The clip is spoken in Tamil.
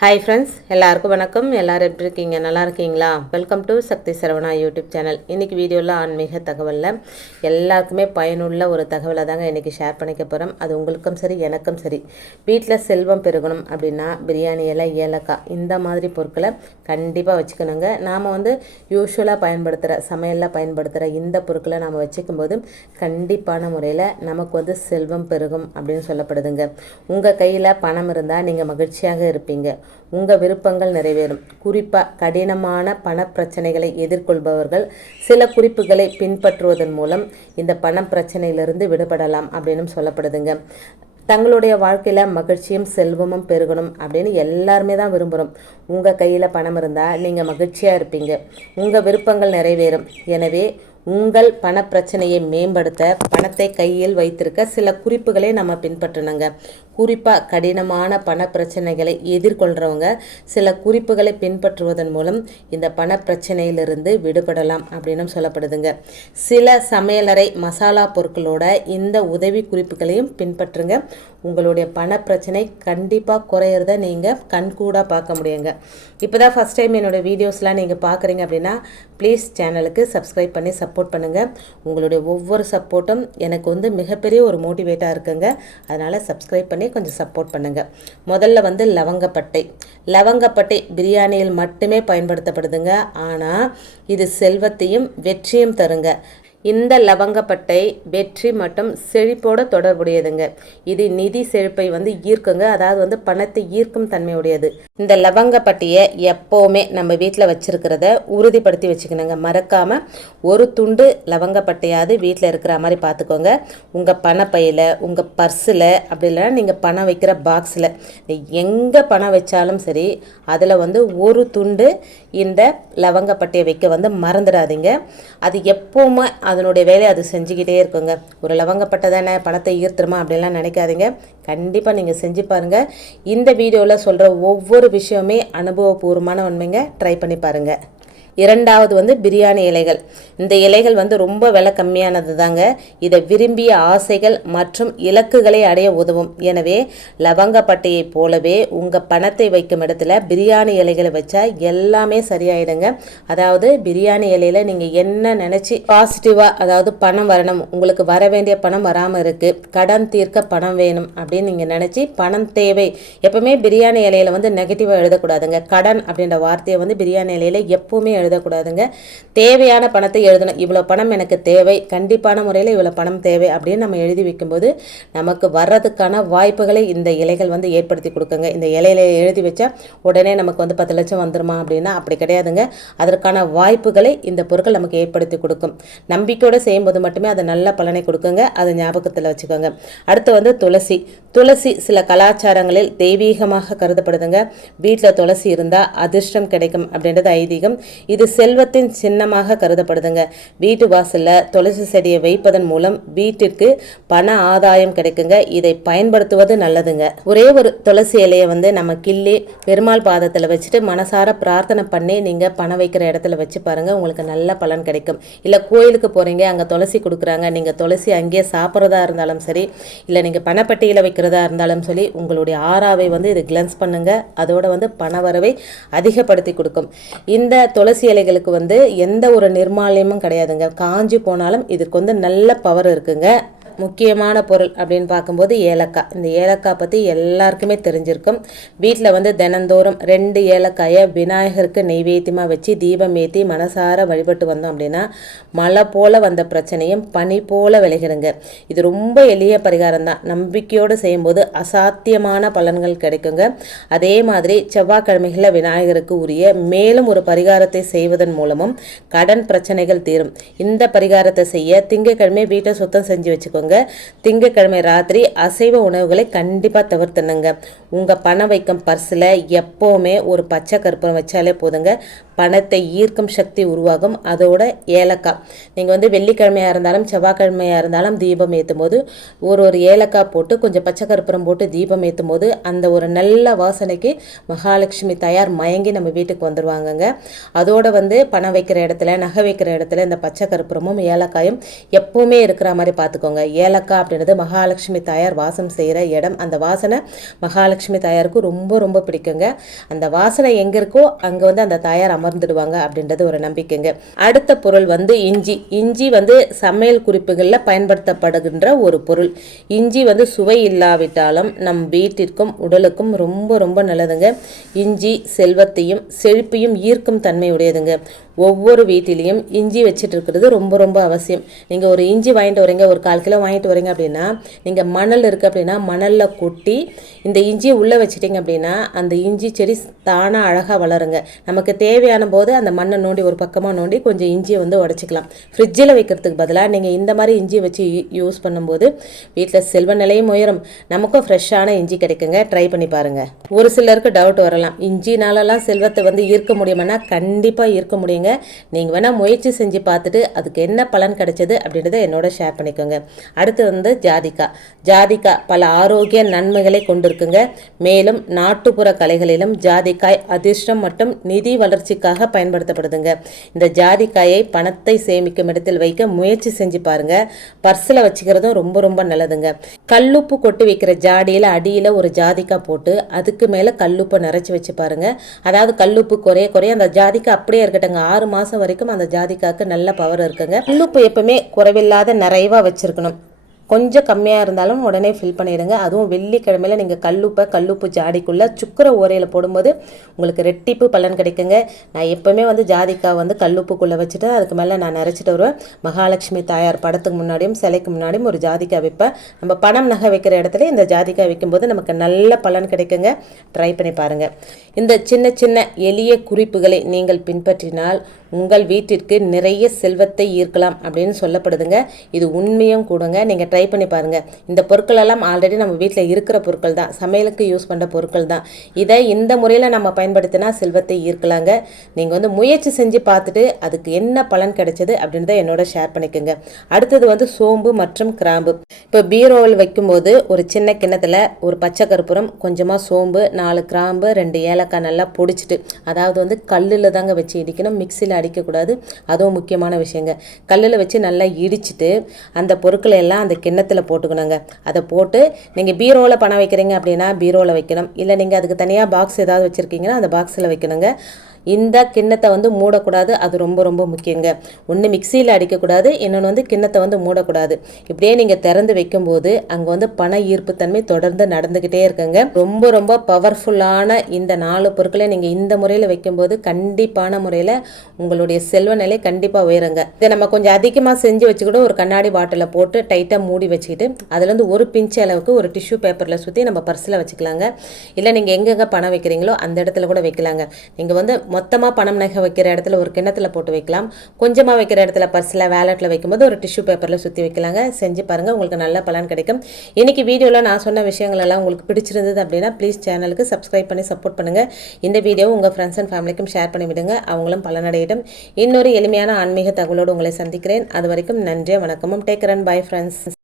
ஹாய் ஃப்ரெண்ட்ஸ் எல்லாருக்கும் வணக்கம். எல்லாரும் எப்படி இருக்கீங்க? நல்லா இருக்கீங்களா? Welcome to Sakthi Saravana YouTube channel இன்றைக்கி வீடியோவில் ஆன்மீக தகவலில் எல்லாருக்குமே பயனுள்ள ஒரு தகவலை தாங்க இன்றைக்கி ஷேர் பண்ணிக்க போகிறோம் அது உங்களுக்கும் சரி எனக்கும் சரி. வீட்டில் செல்வம் பெருகணும் அப்படின்னா பிரியாணி இலை ஏலக்காய் இந்த மாதிரி பொருட்களை கண்டிப்பாக வச்சுக்கணுங்க. நாம் வந்து யூஸ்வலாக பயன்படுத்துகிற சமையலில் பயன்படுத்துகிற இந்த பொருட்களை நாம் வச்சுக்கும் போது கண்டிப்பான முறையில் நமக்கு வந்து செல்வம் பெருகும் அப்படின்னு சொல்லப்படுதுங்க. உங்கள் கையில் பணம் இருந்தால் நீங்கள் மகிழ்ச்சியாக இருப்பீங்க. உங்கள் விருப்பங்கள் நிறைவேறும். குறிப்பாக கடினமான பணப்பிரச்சனைகளை எதிர்கொள்பவர்கள் சில குறிப்புகளை பின்பற்றுவதன் மூலம் இந்த பணம் பிரச்சனையிலிருந்து விடுபடலாம் அப்படின்னு சொல்லப்படுதுங்க. தங்களுடைய வாழ்க்கையில் மகிழ்ச்சியும் செல்வமும் பெருகணும் அப்படின்னு எல்லாருமே தான் விரும்புகிறோம் உங்கள் கையில் பணம் இருந்தால் நீங்கள் மகிழ்ச்சியாக இருப்பீங்க. உங்கள் விருப்பங்கள் நிறைவேறும். எனவே உங்கள் பணப்பிரச்சனையை மேம்படுத்த பணத்தை கையில் வைத்திருக்க சில குறிப்புகளை நம்ம பின்பற்றணுங்க. குறிப்பாக கடினமான பண பிரச்சனைகளை எதிர்கொள்கிறவங்க சில குறிப்புகளை பின்பற்றுவதன் மூலம் இந்த பண பிரச்சனையிலிருந்து விடுபடலாம் அப்படின்னு சொல்லப்படுதுங்க. சில சமையலறை மசாலா பொருட்களோட இந்த உதவி குறிப்புகளையும் பின்பற்றுங்க. உங்களுடைய பண பிரச்சனை கண்டிப்பாக குறையிறத நீங்கள் கண்கூடாக பார்க்க முடியுங்க. இப்போ தான் ஃபஸ்ட் டைம் என்னோடய வீடியோஸ்லாம் நீங்கள் பார்க்குறீங்க அப்படின்னா ப்ளீஸ் சேனலுக்கு சப்ஸ்கிரைப் பண்ணி சப் சப்போர்ட் பண்ணுங்கள் உங்களுடைய ஒவ்வொரு சப்போர்ட்டும் எனக்கு வந்து மிகப்பெரிய ஒரு மோட்டிவேட்டாக இருக்குங்க. அதனால் சப்ஸ்கிரைப் பண்ணி கொஞ்சம் சப்போர்ட் பண்ணுங்கள் முதல்ல வந்து லவங்கப்பட்டை. லவங்கப்பட்டை பிரியாணியில் மட்டுமே பயன்படுத்தப்படுதுங்க. ஆனால் இது செல்வத்தையும் வெற்றியும் தருங்க. இந்த லவங்கப்பட்டை வெற்றி மற்றும் செழிப்போட தொடர்புடையதுங்க. இது நிதி செழிப்பை வந்து ஈர்க்குங்க. அதாவது வந்து பணத்தை ஈர்க்கும் தன்மையுடையது. இந்த லவங்கப்பட்டியை எப்போவுமே நம்ம வீட்டில் வச்சிருக்கிறத உறுதிப்படுத்தி வச்சுக்கணுங்க. மறக்காமல் ஒரு துண்டு லவங்கப்பட்டையாவது வீட்டில் இருக்கிற மாதிரி பார்த்துக்கோங்க. உங்கள் பணப்பையில் உங்கள் பர்ஸில் அப்படி இல்லைன்னா நீங்கள் பணம் வைக்கிற பாக்ஸில் எங்கே பணம் வச்சாலும் சரி அதில் வந்து ஒரு துண்டு இந்த லவங்கப்பட்டையை வைக்க வந்து மறந்துடாதீங்க. அது எப்போவுமே அதனுடைய வேலையை அது செஞ்சுக்கிட்டே இருக்குங்க. ஒரு லவங்கப்பட்டதானே பணத்தை ஈர்த்துருமா? அப்படின்லாம் நினைக்காதீங்க. கண்டிப்பாக நீங்கள் செஞ்சு பாருங்கள் இந்த வீடியோவில் சொல்கிற ஒவ்வொரு விஷயமே அனுபவபூர்வமான உண்மைங்க. ட்ரை பண்ணி பாருங்கள் இரண்டாவது வந்து பிரியாணி இலைகள். இந்த இலைகள் வந்து ரொம்ப விலை கம்மியானது தாங்க இதை விரும்பிய ஆசைகள் மற்றும் இலக்குகளை அடைய உதவும். எனவே லவங்கப்பட்டையை போலவே உங்கள் பணத்தை வைக்கும் இடத்துல பிரியாணி இலைகளை வச்சா எல்லாமே சரியாயிடுங்க. அதாவது பிரியாணி இலையில் நீங்கள் என்ன நினச்சி பாசிட்டிவாக அதாவது பணம் வரணும் உங்களுக்கு வர வேண்டிய பணம் வராமல் இருக்குது கடன் தீர்க்க பணம் வேணும் அப்படின்னு நீங்கள் நினச்சி பணம் தேவை. எப்பவுமே பிரியாணி இலையில் வந்து நெகட்டிவாக எழுதக்கூடாதுங்க. கடன் அப்படின்ற வார்த்தையை வந்து பிரியாணி இலையில் எப்பவுமே எழுதக்கூடாதுங்க. தேவையான பணத்தை எழுதணும். இவ்வளோ பணம் எனக்கு தேவை. கண்டிப்பான முறையில் இவ்வளோ பணம் தேவை அப்படின்னு நம்ம எழுதி வைக்கும்போது நமக்கு வர்றதுக்கான வாய்ப்புகளை இந்த இலைகள் வந்து ஏற்படுத்தி கொடுக்குங்க. இந்த இலையில எழுதி வச்சா உடனே நமக்கு வந்து பத்து லட்சம் வந்துருமா அப்படின்னா அப்படி கிடையாதுங்க. அதற்கான வாய்ப்புகளை இந்த பொருட்கள் நமக்கு ஏற்படுத்தி கொடுக்கும். நம்பிக்கையோடு செய்யும்போது மட்டுமே அது நல்ல பலனை கொடுக்குங்க. அது ஞாபகத்தில் வச்சுக்கோங்க. அடுத்து வந்து துளசி. துளசி சில கலாச்சாரங்களில் தெய்வீகமாக கருதப்படுதுங்க. வீட்டில் துளசி இருந்தால் அதிர்ஷ்டம் கிடைக்கும் அப்படின்றது ஐதீகம். இது செல்வத்தின் சின்னமாக கருதப்படுதுங்க. வீட்டு வாசலில் துளசி செடியை வைப்பதன் மூலம் வீட்டிற்கு பண ஆதாயம் கிடைக்குங்க. இதை பயன்படுத்துவது நல்லதுங்க. ஒரே ஒரு துளசி இலையை வந்து நம்ம கிள்ளி பெருமாள் பாதத்தில் வச்சுட்டு மனசார பிரார்த்தனை பண்ணி நீங்கள் பணம் வைக்கிற இடத்துல வச்சு பாருங்கள் உங்களுக்கு நல்ல பலன் கிடைக்கும். இல்லை கோயிலுக்கு போகிறீங்க அங்கே துளசி கொடுக்குறாங்க நீங்கள் துளசி அங்கேயே சாப்பிட்றதா இருந்தாலும் சரி இல்லை நீங்கள் பணப்பட்டியில் வைக்கிறதா இருந்தாலும் சரி உங்களுடைய ஆறாவை வந்து இது கிளன்ஸ் பண்ணுங்கள் அதோட வந்து பண வரவை அதிகப்படுத்தி கொடுக்கும். இந்த துளசி இலைகளுக்கு வந்து எந்த ஒரு நிர்மாலயமும் கிடையாதுங்க. காஞ்சி போனாலும் இதுக்கு வந்து நல்ல பவர் இருக்குங்க. முக்கியமான பொருள் அப்படின்னு பார்க்கும்போது ஏலக்காய். இந்த ஏலக்காய் பற்றி எல்லாருக்குமே தெரிஞ்சிருக்கும். வீட்டில் வந்து தினந்தோறும் ரெண்டு ஏலக்காயை விநாயகருக்கு நெய்வேத்தியமாக வச்சு தீபம் ஏற்றி மனசார வழிபட்டு வந்தோம் அப்படின்னா மழை போல் வந்த பிரச்சனையும் பனி போல் விளைகிறங்க. இது ரொம்ப எளிய பரிகாரம் தான் நம்பிக்கையோடு செய்யும்போது அசாத்தியமான பலன்கள் கிடைக்குங்க. அதே மாதிரி செவ்வாய்க்கிழமைகளில் விநாயகருக்கு உரிய மேலும் ஒரு பரிகாரத்தை செய்வதன் மூலமும் கடன் பிரச்சனைகள் தீரும். இந்த பரிகாரத்தை செய்ய திங்கக்கிழமை வீட்டை சுத்தம் செஞ்சு வச்சுக்கோங்க. வச்சுக்கோங்க திங்கக்கிழமை ராத்திரி அசைவ உணவுகளை கண்டிப்பாக தவிர்த்துனுங்க உங்கள் பணம் வைக்கும் பர்ஸில் எப்போவுமே ஒரு பச்சை கற்பூரம் வச்சாலே போதுங்க. பணத்தை ஈர்க்கும் சக்தி உருவாகும். அதோட ஏலக்காய். நீங்கள் வந்து வெள்ளிக்கிழமையாக இருந்தாலும் செவ்வாய்க்கிழமையாக இருந்தாலும் தீபம் ஏற்றும் போது ஒரு ஒரு ஏலக்காய் போட்டு கொஞ்சம் பச்சை கற்பூரம் போட்டு தீபம் ஏற்றும் போது அந்த ஒரு நல்ல வாசனைக்கு மகாலட்சுமி தயார் மயங்கி நம்ம வீட்டுக்கு வந்துடுவாங்கங்க அதோடு வந்து பணம் வைக்கிற இடத்துல நகை வைக்கிற இடத்துல இந்த பச்சை கற்பூரமும் ஏலக்காயும் எப்போவுமே இருக்கிற மாதிரி பார்த்துக்கோங்க ஏலக்காய் அப்படின்றது மகாலட்சுமி தயார் வாசம் செய்கிற இடம். அந்த வாசனை மகாலட்சுமி மகாலட்சுமி தாயாருக்கு ரொம்ப ரொம்ப பிடிக்குங்க. அந்த வாசனை எங்கே இருக்கோ அங்கே வந்து அந்த தாயார் அமர்ந்துடுவாங்க அப்படின்றது ஒரு நம்பிக்கைங்க. அடுத்த பொருள் வந்து இஞ்சி. இஞ்சி வந்து சமையல் குறிப்புகளில் பயன்படுத்தப்படுகின்ற ஒரு பொருள். இஞ்சி வந்து சுவை இல்லாவிட்டாலும் நம் வீட்டிற்கும் உடலுக்கும் ரொம்ப ரொம்ப நல்லதுங்க. இஞ்சி செல்வத்தையும் செழிப்பையும் ஈர்க்கும் தன்மை உடையதுங்க ஒவ்வொரு வீட்டிலையும் இஞ்சி வச்சுட்டு இருக்கிறது ரொம்ப ரொம்ப அவசியம். நீங்கள் ஒரு இஞ்சி வாங்கிட்டு வரீங்க ஒரு கால் கிலோ வாங்கிட்டு வரீங்க அப்படின்னா நீங்கள் மணல் இருக்குது அப்படின்னா மணலில் கொட்டி இந்த இஞ்சி இஞ்சியை உள்ளே வச்சிட்டிங்க அப்படின்னா அந்த இஞ்சி செடி தானாக அழகாக வளருங்க. நமக்கு தேவையான போது அந்த மண்ணை நோண்டி ஒரு பக்கமாக நோண்டி கொஞ்சம் இஞ்சியை வந்து உடச்சிக்கலாம். ஃப்ரிட்ஜில் வைக்கிறதுக்கு பதிலாக நீங்கள் இந்த மாதிரி இஞ்சி வச்சு யூஸ் பண்ணும்போது வீட்டில் செல்வ நிலையும் உயரும். நமக்கும் ஃப்ரெஷ்ஷான இஞ்சி கிடைக்குங்க. ட்ரை பண்ணி பாருங்கள் ஒரு சிலருக்கு டவுட் வரலாம். இஞ்சினாலலாம் செல்வத்தை வந்து ஈர்க்க முடியுமானா கண்டிப்பாக ஈர்க்க முடியுங்க. நீங்கள் வேணால் முயற்சி செஞ்சு பார்த்துட்டு அதுக்கு என்ன பலன் கிடைச்சது அப்படின்றத என்னோட ஷேர் பண்ணிக்கோங்க. அடுத்து வந்து ஜாதிகா ஜாதிகா பல ஆரோக்கிய நன்மைகளை கொண்டிருக்குங்க. மேலும் நாட்டுப்புற கலைகளிலும் ஜாதிக்காய் அதிர்ஷ்டம் மற்றும் நிதி வளர்ச்சிக்காக பயன்படுத்தப்படுதுங்க. இந்த ஜாதிக்காயை பணத்தை சேமிக்கும் இடத்தில் வைக்க முயற்சி செஞ்சு பாருங்க. பர்ஸில் வச்சுக்கிறதும் ரொம்ப ரொம்ப நல்லதுங்க. கல்லுப்பு கொட்டி வைக்கிற ஜாடியில் அடியில் ஒரு ஜாதிக்காய் போட்டு அதுக்கு மேலே கல்லுப்பை நிறைச்சி வச்சு பாருங்க. அதாவது கல்லுப்பு குறைய குறைய அந்த ஜாதிக்காய் அப்படியே இருக்கட்டுங்க ஆறு மாதம் வரைக்கும் அந்த ஜாதிக்காய்க்கு நல்ல பவர் இருக்குங்க. கல்லுப்பு எப்பவுமே குறைவில்லாத நிறைவாக வச்சுருக்கணும். கொஞ்சம் கம்மியாக இருந்தாலும் உடனே ஃபில் பண்ணிடுங்க. அதுவும் வெள்ளிக்கிழமையில் நீங்கள் கல்லுப்பை கல்லுப்பு ஜாடிக்குள்ளே சுக்கர ஓரையில் போடும்போது உங்களுக்கு ரெட்டிப்பு பலன் கிடைக்குங்க. நான் எப்போவுமே வந்து ஜாதிக்காய் வந்து கல்லுப்புக்குள்ளே வச்சுட்டு அதுக்கு மேலே நான் நிறச்சிட்டு வருவேன். மகாலட்சுமி தாயார் படத்துக்கு முன்னாடியும் சிலைக்கு முன்னாடியும் ஒரு ஜாதிக்காய் வைப்பேன். நம்ம பணம் நகை வைக்கிற இடத்துல இந்த ஜாதிக்காய் வைக்கும்போது நமக்கு நல்ல பலன் கிடைக்குங்க. ட்ரை பண்ணி பாருங்கள் இந்த சின்ன சின்ன எளிய குறிப்புகளை நீங்கள் பின்பற்றினால் உங்கள் வீட்டிற்கு நிறைய செல்வத்தை ஈர்க்கலாம் அப்படின்னு சொல்லப்படுதுங்க. இது உண்மையும் கூடுங்க. நீங்கள் ட்ரை பண்ணி பாருங்கள் இந்த பொருட்கள் எல்லாம் ஆல்ரெடி நம்ம வீட்டில் இருக்கிற பொருட்கள் தான் சமையலுக்கு யூஸ் பண்ணுற பொருட்கள் தான் இதை இந்த முறையில் நம்ம பயன்படுத்தினா செல்வத்தை ஈர்க்கலாங்க. நீங்கள் வந்து முயற்சி செஞ்சு பார்த்துட்டு அதுக்கு என்ன பலன் கிடைச்சது அப்படின்றத என்னோட ஷேர் பண்ணிக்கோங்க. அடுத்தது வந்து சோம்பு மற்றும் கிராம்பு. இப்போ பீரோவில் வைக்கும்போது ஒரு சின்ன கிண்ணத்தில் ஒரு பச்சை கற்பூரம் கொஞ்சமாக சோம்பு நாலு கிராம்பு ரெண்டு ஏலக்காய் நல்லா பொடிச்சிட்டு அதாவது வந்து கல்லில் தாங்க வச்சு இடிக்கணும். மிக்சியில் அடிக்கக்கூடாது. அதுவும் முக்கியமான விஷயங்க. கல்லில் வச்சு நல்லா இடிச்சிட்டு அந்த பொருட்களை எல்லாம் அந்த கிண்ணத்தில் போட்டுக்கணுங்க. அதை போட்டு நீங்கள் பீரோவில் பணம் வைக்கிறீங்க அப்படின்னா பீரோவில் வைக்கணும். இல்லை நீங்கள் அதுக்கு தனியாக பாக்ஸ் ஏதாவது வச்சுருக்கீங்கன்னா அந்த பாக்ஸில் வைக்கணுங்க. இந்த கிண்ணத்தை வந்து மூடக்கூடாது. அது ரொம்ப ரொம்ப முக்கியங்க. ஒன்று மிக்சியில் அடிக்கக்கூடாது இன்னொன்று வந்து கிண்ணத்தை வந்து மூடக்கூடாது. இப்படியே நீங்கள் திறந்து வைக்கும்போது அங்கே வந்து பண ஈர்ப்பு தன்மை தொடர்ந்து நடந்துக்கிட்டே இருக்குங்க. ரொம்ப ரொம்ப பவர்ஃபுல்லான இந்த நாலு பொருட்களை நீங்கள் இந்த முறையில் வைக்கும்போது கண்டிப்பான முறையில் உங்களுடைய செல்வ நிலை கண்டிப்பாக உயருங்க. இதை நம்ம கொஞ்சம் அதிகமாக செஞ்சு வச்சுக்கிட்டு ஒரு கண்ணாடி பாட்டிலில் போட்டு டைட்டாக மூடி வச்சுக்கிட்டு அதுலேருந்து ஒரு பிஞ்ச் அளவுக்கு ஒரு டிஷ்யூ பேப்பரில் சுற்றி நம்ம பர்ஸில் வச்சுக்கலாங்க. இல்லை நீங்கள் எங்கெங்கே பணம் வைக்கிறீங்களோ அந்த இடத்துல கூட வைக்கலாங்க. நீங்கள் வந்து மொத்தமாக பணம் நகை வைக்கிற இடத்துல ஒரு கிண்ணத்தில் போட்டு வைக்கலாம். கொஞ்சமாக வைக்கிற இடத்துல பர்ஸில் வேலெட்டில் வைக்கும்போது ஒரு டிஷ்யூ பேப்பரில் சுற்றி வைக்கலாங்க. செஞ்சு பாருங்கள் உங்களுக்கு நல்ல பலன் கிடைக்கும். இன்றைக்கி வீடியோவில் நான் சொன்ன விஷயங்கள் எல்லாம் உங்களுக்கு பிடிச்சிருந்தது அப்படின்னா ப்ளீஸ் சேனலுக்கு சப்ஸ்கிரைப் பண்ணி சப்போர்ட் பண்ணுங்கள் இந்த வீடியோ உங்கள் ஃப்ரெண்ட்ஸ் அண்ட் ஃபேமிலிக்கும் ஷேர் பண்ணி விடுங்க. அவங்களும் பலனடையிடும் இன்னொரு எளிமையான ஆன்மீக தகவலோடு உங்களை சந்திக்கிறேன். அது வரைக்கும் நன்றி வணக்கமும். Take run bye friends